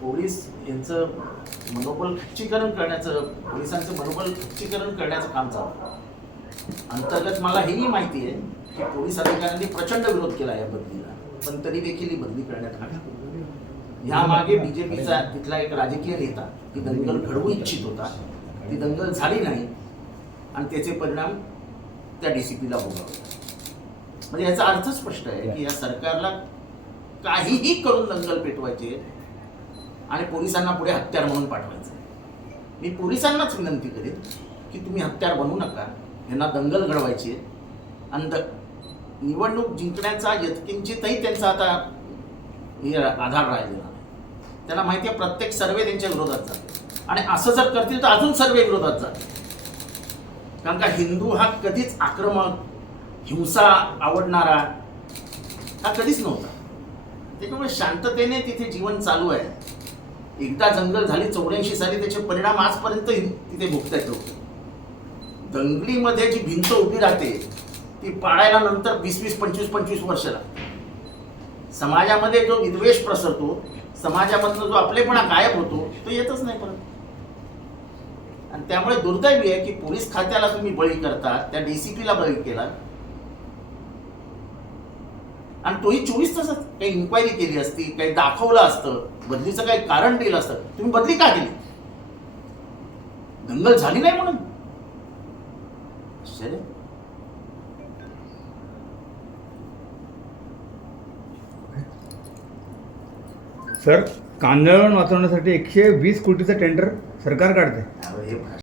Police यांचं मनोबल खच्चीकरण करण्याचं, पोलिसांचं मनोबल खच्चीकरण करण्याचं काम चालू आहे. अंतर्गत मला हेही माहिती आहे की पोलीस अधिकाऱ्यांनी प्रचंड विरोध केला या बदलीला, पण तरी देखील ही बदली करण्यात आली. यामागे बीजेपीचा तिथला एक राजकीय नेता ही दंगल घडवू इच्छित होता. ती दंगल झाली नाही आणि त्याचे परिणाम त्या DCPला भोगावे. म्हणजे याचा अर्थ स्पष्ट आहे की या सरकारला काहीही करून दंगल पेटवायचे आणि पोलिसांना पुढे हत्यार म्हणून पाठवायचं. मी पोलिसांनाच विनंती करेन की तुम्ही हत्यार बनवू नका, यांना दंगल घडवायची आहे आणि निवडणूक जिंकण्याचा यत्किंचितही त्यांचा आता आधार राहिलेला नाही. त्यांना माहिती आहे प्रत्येक सर्वे त्यांच्या विरोधात जाते आणि असं जर करतील तर अजून सर्वे विरोधात जाते. कारण का हिंदू हा कधीच आक्रमक, हिंसा आवडणारा हा कधीच नव्हता. त्याच्यामुळे शांततेने तिथे जीवन चालू आहे. एकदा दंगल झाली 84 साली, त्याचे परिणाम आजपर्यंत तिथे भोगतायत लोक. दंगलीमध्ये जी भिंत उभी राहते ती पाडायला नंतर 20-20, 25-25 वर्ष लागते. समाजामध्ये जो विद्वेष प्रसरतो, समाजामधला जो आपलेपणा गायब होतो, तो येतच नाही परत. आणि त्यामुळे दुर्दैवी आहे की पोलीस खात्याला तुम्ही बळी करता, त्या DCPला बळी केला आणि तोही 24 तासात. काही इन्क्वायरी केली असती, काही दाखवलं असतं, बदलीचं काही कारण दिलं असतं. तुम्ही बदली का केली? दंगल झाली नाही म्हणून? आश्चर्य. सर, कांदळवन वाचवण्यासाठी 120 कोटीचं टेंडर सरकार काढते.